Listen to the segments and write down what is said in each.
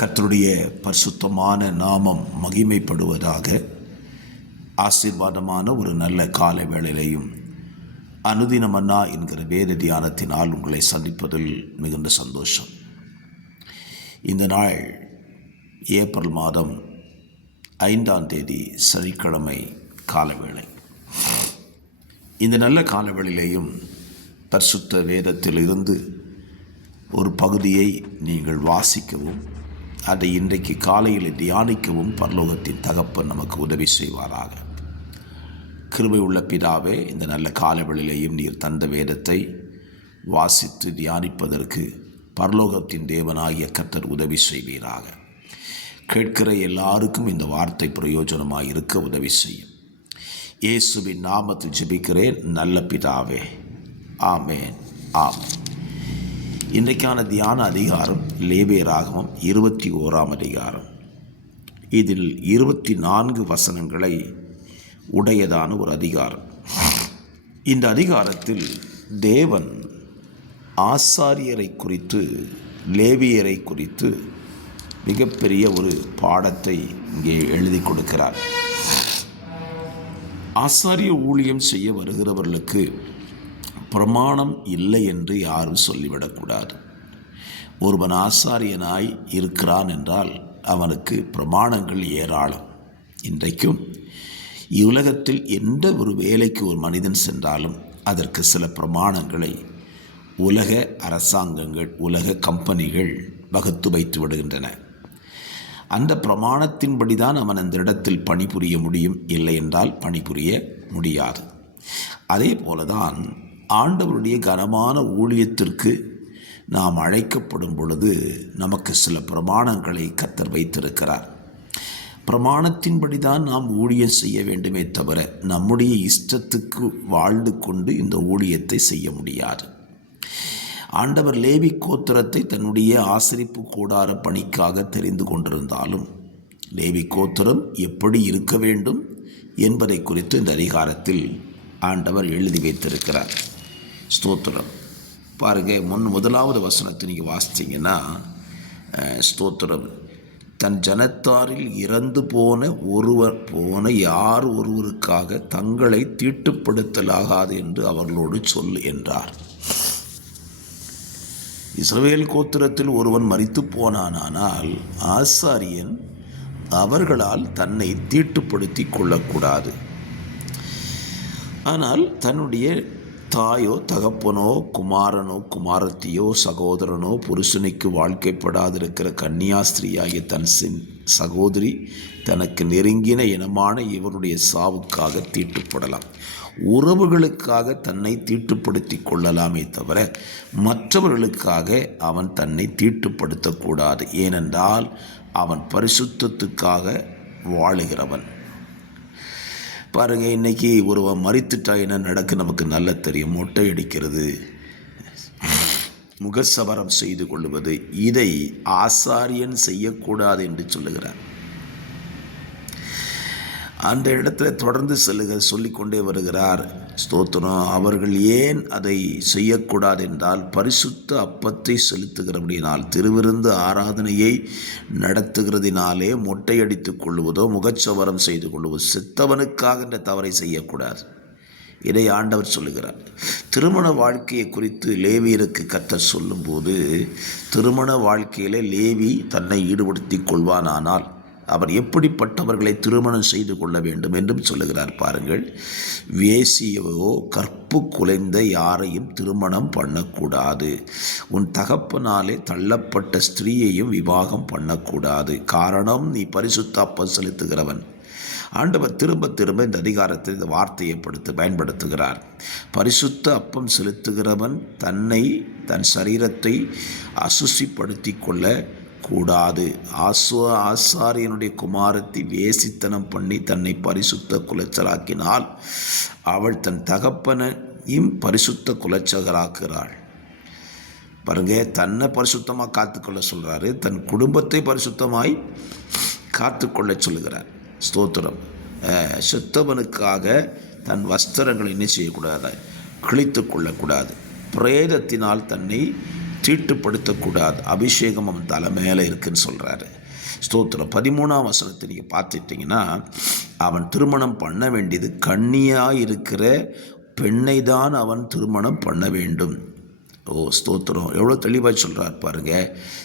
கர்த்தருடைய பரிசுத்தமான நாமம் மகிமைப்படுவதாக. ஆசீர்வாதமான ஒரு நல்ல காலை வேளையிலையும் அனுதின மன்னா என்கிற வேத தியானத்தினால் உங்களை சந்திப்பதில் மிகுந்த சந்தோஷம். இந்த நாள் ஏப்ரல் மாதம் 5ஆம் தேதி சனிக்கிழமை காலவேளை. இந்த நல்ல காலவேளையிலேயும் பரிசுத்த வேதத்தில் இருந்து ஒரு பகுதியை நீங்கள் வாசிக்கவும் அதை இன்றைக்கு காலையில் தியானிக்கவும் பரலோகத்தின் தகப்பன் நமக்கு உதவி செய்வாராக. கிருபை உள்ள பிதாவே, இந்த நல்ல காலவேளையிலேயும் நீர் தந்த வேதத்தை வாசித்து தியானிப்பதற்கு பரலோகத்தின் தேவனாகிய கர்த்தர் உதவி செய்வீராக. கேட்கிற எல்லாருக்கும் இந்த வார்த்தை பிரயோஜனமாக இருக்க உதவி செய்யும். இயேசுவின் நாமத்தில் ஜெபிக்கிறேன் நல்ல பிதாவே, ஆமேன், ஆமேன். இன்றைக்கான தியான அதிகாரம் லேவியராகமம் 21ஆம் அதிகாரம். இதில் 24 வசனங்களை உடையதான ஒரு அதிகாரம். இந்த அதிகாரத்தில் தேவன் ஆசாரியரை குறித்து, லேவியரை குறித்து மிகப்பெரிய ஒரு பாடத்தை இங்கே எழுதி கொடுக்கிறார். ஆசாரிய ஊழியம் செய்ய வருகிறவர்களுக்கு பிரமாணம் இல்லை என்று யாரும் சொல்லிவிடக்கூடாது. ஒருவன் ஆசாரியனாய் இருக்கிறான் என்றால் அவனுக்கு பிரமாணங்கள் ஏராளம். இன்றைக்கும் இவ்வுலகத்தில் எந்த ஒரு வேலைக்கு ஒரு மனிதன் சென்றாலும் அதற்கு சில பிரமாணங்களை உலக அரசாங்கங்கள், உலக கம்பெனிகள் வகுத்து வைத்து விடுகின்றன. அந்த பிரமாணத்தின்படி தான் அவன் அந்த இடத்தில் பணிபுரிய முடியும், இல்லை என்றால் பணிபுரிய முடியாது. அதே போலதான் ஆண்டவருடைய கனமான ஊழியத்திற்கு நாம் அழைக்கப்படும் பொழுது நமக்கு சில பிரமாணங்களை கர்த்தர் வைத்திருக்கிறார். பிரமாணத்தின்படி தான் நாம் ஊழியம் செய்ய வேண்டுமே தவிர நம்முடைய இஷ்டத்துக்கு வாழ்ந்து கொண்டு இந்த ஊழியத்தை செய்ய முடியாது. ஆண்டவர் லேவி கோத்திரத்தை தன்னுடைய ஆசரிப்பு கூடார பணிக்காக தெரிந்து கொண்டிருந்தாலும் லேவி கோத்திரம் எப்படி இருக்க வேண்டும் என்பதை குறித்து இந்த அதிகாரத்தில் ஆண்டவர் எழுதி வைத்திருக்கிறார். ஸ்தோத்திரம். பாருங்கள், முதலாவது வசனத்தை நீங்கள் வாசித்தீங்கன்னா, ஸ்தோத்திரம், தன் ஜனத்தாரில் இறந்து போன யார் ஒருவருக்காக தங்களை தீட்டுப்படுத்தலாகாது என்று அவர்களோடு சொல் என்றார். இஸ்ரவேல் கோத்திரத்தில் ஒருவன் மரித்து போனானால் ஆசாரியன் அவர்களால் தன்னை தீட்டுப்படுத்தி கொள்ளக்கூடாது. ஆனால் தன்னுடைய தாயோ தகப்பனோ குமாரனோ குமாரத்தியோ சகோதரனோ புருஷனுக்கு வாழ்க்கைப்படாதிருக்கிற கன்னியாஸ்திரியாகிய தன் சகோதரி தனக்கு நெருங்கின இனமான இவருடைய சாவுக்காக தீட்டுப்படலாம். உறவுகளுக்காக தன்னை தீட்டுப்படுத்தி கொள்ளலாமே தவிர மற்றவர்களுக்காக அவன் தன்னை தீட்டுப்படுத்தக்கூடாது. ஏனென்றால் அவன் பரிசுத்தத்துக்காக வாழுகிறவன். பாருங்கள், இன்றைக்கி ஒருவன் மரித்துட்டா என்ன நடக்க நமக்கு நல்லா தெரியும். மொட்டை அடிக்கிறது, முகசவரம் செய்து கொள்வது, இதை ஆசாரியன் செய்யக்கூடாது என்று சொல்லுகிறார். அந்த இடத்துல தொடர்ந்து சொல்லிக்கொண்டே வருகிறார். ஸ்தோத்திரம். அவர்கள் ஏன் அதை செய்யக்கூடாது என்றால், பரிசுத்த அப்பத்தை செலுத்துகிறபடினால், திருவிருந்து ஆராதனையை நடத்துகிறதினாலே மொட்டையடித்து கொள்வதோ முகச்சவரம் செய்து கொள்வதோ செத்தவனுக்காக என்ற தவறை செய்யக்கூடாது. இதை ஆண்டவர் சொல்லுகிறார். திருமண வாழ்க்கையை குறித்து லேவியருக்கு கர்த்தர் சொல்லும்போது, திருமண வாழ்க்கையில் லேவி தன்னை ஈடுபடுத்தி கொள்வானானால் அவர் எப்படிப்பட்டவர்களை திருமணம் செய்து கொள்ள வேண்டும் என்றும் சொல்லுகிறார். பாருங்கள், வேசியவோ கற்பு குலைந்த யாரையும் திருமணம் பண்ணக்கூடாது. உன் தகப்பனாலே தள்ளப்பட்ட ஸ்திரீயையும் விவாகம் பண்ணக்கூடாது. காரணம், நீ பரிசுத்த அப்பம் செலுத்துகிறவன். ஆண்டவர் திரும்ப திரும்ப இந்த அதிகாரத்தில் இந்த வார்த்தையை பயன்படுத்துகிறார். பரிசுத்த அப்பம் செலுத்துகிறவன் தன் சரீரத்தை அசுசிப்படுத்தி கொள்ள கூடாது. ஆசாரியனுடைய குமாரத்தை வேசித்தனம் பண்ணி தன்னை பரிசுத்த குலைச்சலாக்கினால் அவள் தன் தகப்பனையும் பரிசுத்த குலைச்சகராக்குகிறாள். பாருங்க, தன்னை பரிசுத்தமாக காத்துக்கொள்ள சொல்கிறாரு, தன் குடும்பத்தை பரிசுத்தமாய் காத்துக்கொள்ள சொல்லுகிறார். ஸ்தோத்திரம். செத்தவனுக்காக தன் வஸ்திரங்களை என்ன செய்யக்கூடாது, கிழித்து கொள்ளக்கூடாது. பிரேதத்தினால் தன்னை தீட்டுப்படுத்தக்கூடாது. அபிஷேகம் அவன் தலை மேலே இருக்குன்னு சொல்கிறாரு. ஸ்தோத்திரம். 13ஆம் வசனத்தை நீங்கள் பார்த்துட்டிங்கன்னா, அவன் திருமணம் பண்ண வேண்டியது கன்னியாக இருக்கிற பெண்ணை தான் அவன் திருமணம் பண்ண வேண்டும். ஸ்தோத்திரம். எவ்வளோ தெளிவாக சொல்கிறார் பாருங்க.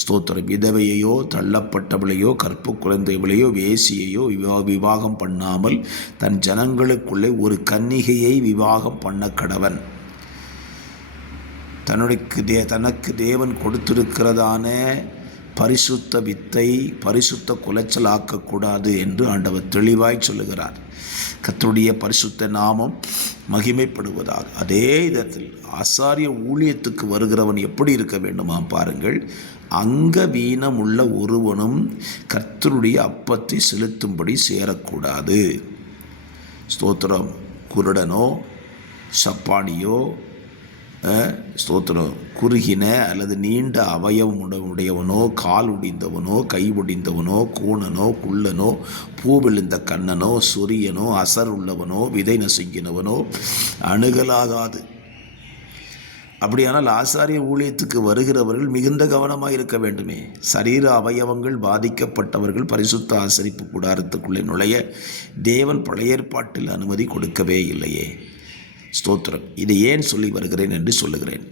ஸ்தோத்திரம். விதவையையோ தள்ளப்பட்டவளையோ கற்பு குழந்தைகளையோ வேசியையோ விவாகம் பண்ணாமல் தன் ஜனங்களுக்குள்ளே ஒரு கன்னிகையை விவாகம் பண்ண கடவன். தனக்கு தேவன் கொடுத்திருக்கிறதான பரிசுத்த வித்தை பரிசுத்த குலைச்சலாக்கக்கூடாது என்று ஆண்டவர் தெளிவாய் சொல்லுகிறார். கர்த்தருடைய பரிசுத்த நாமம் மகிமைப்படுவதாக. அதே விதத்தில் ஆசாரிய ஊழியத்துக்கு வருகிறவன் எப்படி இருக்க வேண்டுமா பாருங்கள். அங்கவீனம் உள்ள ஒருவனும் கர்த்தருடைய அப்பத்தை செலுத்தும்படி சேரக்கூடாது. ஸ்தோத்திரம். குருடனோ சப்பானியோ ஸ்தோத்திரம் குறுகின அல்லது நீண்ட அவயவம் உடையவனோ கால் உடிந்தவனோ கை உடிந்தவனோ கூணனோ குள்ளனோ பூவிழுந்த கண்ணனோ சொரியனோ அசர் உள்ளவனோ விதை நசுங்கினவனோ அணுகலாகாது. அப்படியானால் ஆசாரிய ஊழியத்துக்கு வருகிறவர்கள் மிகுந்த கவனமாக இருக்க வேண்டுமே. சரீர அவயவங்கள் பாதிக்கப்பட்டவர்கள் பரிசுத்த ஆசரிப்பு கூடாரத்துக்குள்ளே நுழைய தேவன் பழைய ஏற்பாட்டில் அனுமதி கொடுக்கவே இல்லையே. ஸ்தோத்திரம். இதை ஏன் சொல்லி வருகிறேன் என்று சொல்லுகிறேன்.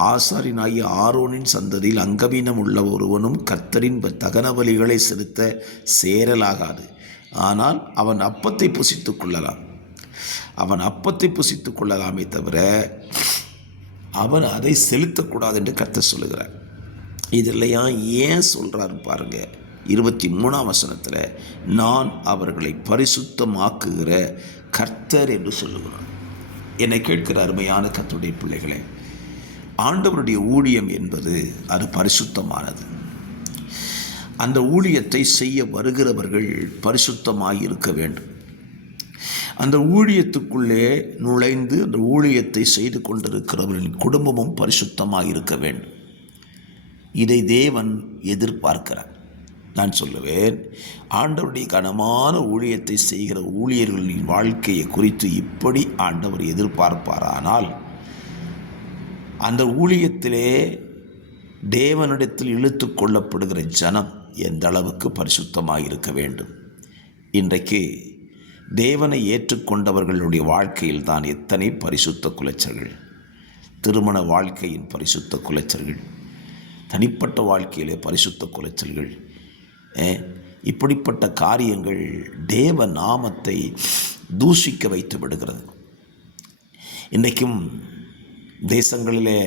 ஆசாரியனாகிய ஆரோனின் சந்ததியில் அங்கவீனம் உள்ள ஒருவனும் கர்த்தரின் தகன பலிகளை செலுத்த சேரலாகாது. ஆனால் அவன் அப்பத்தை புசித்து கொள்ளலாமே தவிர அவன் அதை செலுத்தக்கூடாது என்று கர்த்தர் சொல்லுகிறார். இதெல்லையா ஏன் சொல்கிறாரு பாருங்க. 23ஆம் வசனத்தில் நான் அவர்களை பரிசுத்தமாக்குகிற கர்த்தர் என்று சொல்லுகிறார். என்னை கேட்கிற அருமையான கர்த்தருடைய பிள்ளைகளே, ஆண்டவருடைய ஊழியம் என்பது அது பரிசுத்தமானது. அந்த ஊழியத்தை செய்ய வருகிறவர்கள் பரிசுத்தமாய் இருக்க வேண்டும். அந்த ஊழியத்துக்குள்ளே நுழைந்து அந்த ஊழியத்தை செய்து கொண்டிருக்கிறவர்களின் குடும்பமும் பரிசுத்தமாக இருக்க வேண்டும். இதை தேவன் எதிர்பார்க்கிறார். நான் சொல்லுவேன், ஆண்டவருடைய கனமான ஊழியத்தை செய்கிற ஊழியர்களின் வாழ்க்கையை குறித்து இப்படி ஆண்டவர் எதிர்பார்ப்பாரானால் அந்த ஊழியத்திலே தேவனிடத்தில் இழுத்து கொள்ளப்படுகிற ஜனம் எந்த அளவுக்கு பரிசுத்தமாக இருக்க வேண்டும். இன்றைக்கு தேவனை ஏற்றுக்கொண்டவர்களுடைய வாழ்க்கையில் தான் எத்தனை பரிசுத்த குலைச்சல்கள், திருமண வாழ்க்கையின் பரிசுத்த குலைச்சல்கள், தனிப்பட்ட வாழ்க்கையிலே பரிசுத்த குலைச்சல்கள், இப்படிப்பட்ட காரியங்கள் தேவ நாமத்தை தூஷிக்க வைத்து விடுகிறது. இன்றைக்கும் தேசங்களிலே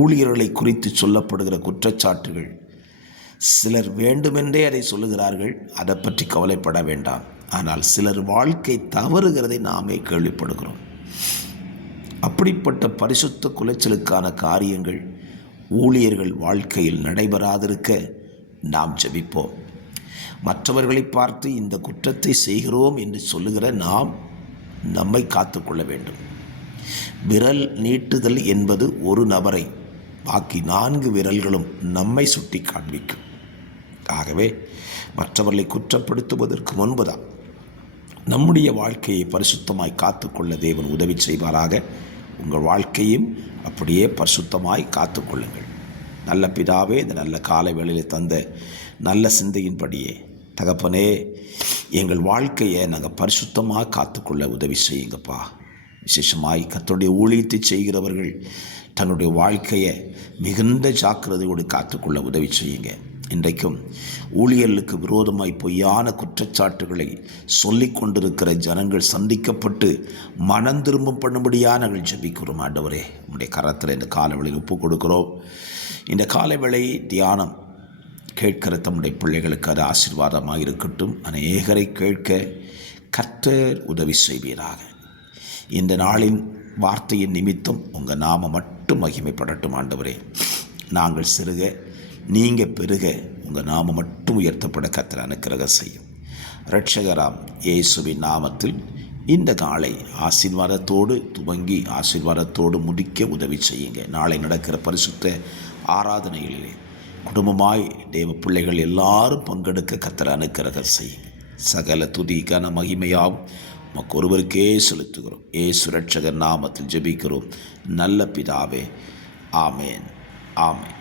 ஊழியர்களை குறித்து சொல்லப்படுகிற குற்றச்சாட்டுகள், சிலர் வேண்டுமென்றே அதை சொல்லுகிறார்கள், அதை பற்றி கவலைப்பட வேண்டாம். ஆனால் சிலர் வாழ்க்கை தவறுகிறதை நாமே கேள்விப்படுகிறோம். அப்படிப்பட்ட பரிசுத்த குலைச்சலுக்கான காரியங்கள் ஊழியர்கள் வாழ்க்கையில் நடைபெறாதிருக்க நாம் ஜெபிப்போம். மற்றவர்களை பார்த்து இந்த குற்றத்தை செய்கிறோம் என்று சொல்லுகிற நாம் நம்மை காத்துக்கொள்ள வேண்டும். விரல் நீட்டுதல் என்பது ஒரு நபரை, பாக்கி 4 விரல்களும் நம்மை சுட்டி காண்பிக்கும். ஆகவே மற்றவர்களை குற்றப்படுத்துவதற்கு முன்புதான் நம்முடைய வாழ்க்கையை பரிசுத்தமாய் காத்துக்கொள்ள தேவன் உதவி செய்வாராக. உங்கள் வாழ்க்கையும் அப்படியே பரிசுத்தமாய் காத்துக்கொள்ளுங்கள். நல்ல பிதாவே, இந்த நல்ல காலை வேளையில் தந்த நல்ல சிந்தையின்படியே தகப்பனே, எங்கள் வாழ்க்கையை நாங்கள் பரிசுத்தமாக காத்துக்கொள்ள உதவி செய்யுங்கப்பா. விசேஷமாய் கர்த்தருடைய ஊழியத்தை செய்கிறவர்கள் தன்னுடைய வாழ்க்கையை மிகுந்த ஜாக்கிரதையோடு காத்துக்கொள்ள உதவி செய்யுங்க. இன்றைக்கும் ஊழியர்களுக்கு விரோதமாய் பொய்யான குற்றச்சாட்டுகளை சொல்லிக் கொண்டிருக்கிற ஜனங்கள் சந்திக்கப்பட்டு மனம் திரும்பும் பண்ணும்படியாக நாங்கள் ஜெபிக்கிறோம். ஆண்டவரே, உங்களுடைய கரத்தில் இந்த காலவேளையில் ஒப்புக் கொடுக்கிறோம். இந்த காலவேளை தியானம் கேட்கிற தம்முடைய பிள்ளைகளுக்கு அது ஆசீர்வாதமாக இருக்கட்டும். அநேகரை கேட்க கர்த்தர் உதவி செய்வீராக. இந்த நாளின் வார்த்தையின் நிமித்தம் உங்கள் நாமம் மட்டும் மகிமைப்படட்டும். ஆண்டவரே, நாங்கள் சிறுக நீங்கள் பெருக உங்கள் நாமம் மட்டும் உயர்த்தப்பட கர்த்தர் அனுக்கிரகம் செய்யும். இரட்சகராம் இயேசுவின் நாமத்தில் இந்த நாளை ஆசீர்வாதத்தோடு துவங்கி ஆசீர்வாதத்தோடு முடிக்க உதவி செய்யுங்க. நாளை நடக்கிற பரிசுத்த ஆராதனைகளிலே குடும்பமாய் தேவ பிள்ளைகள் எல்லாரும் பங்கெடுக்க கர்த்தர் அனுக்கிரகம் செய்யுங்க. சகல துதி கன மகிமையாவும் நமக்கு ஒருவருக்கே செலுத்துகிறோம். ஏசு இரட்சகர் நாமத்தில் ஜெபிக்கிறோம் நல்ல பிதாவே, ஆமேன். ஆமேன்.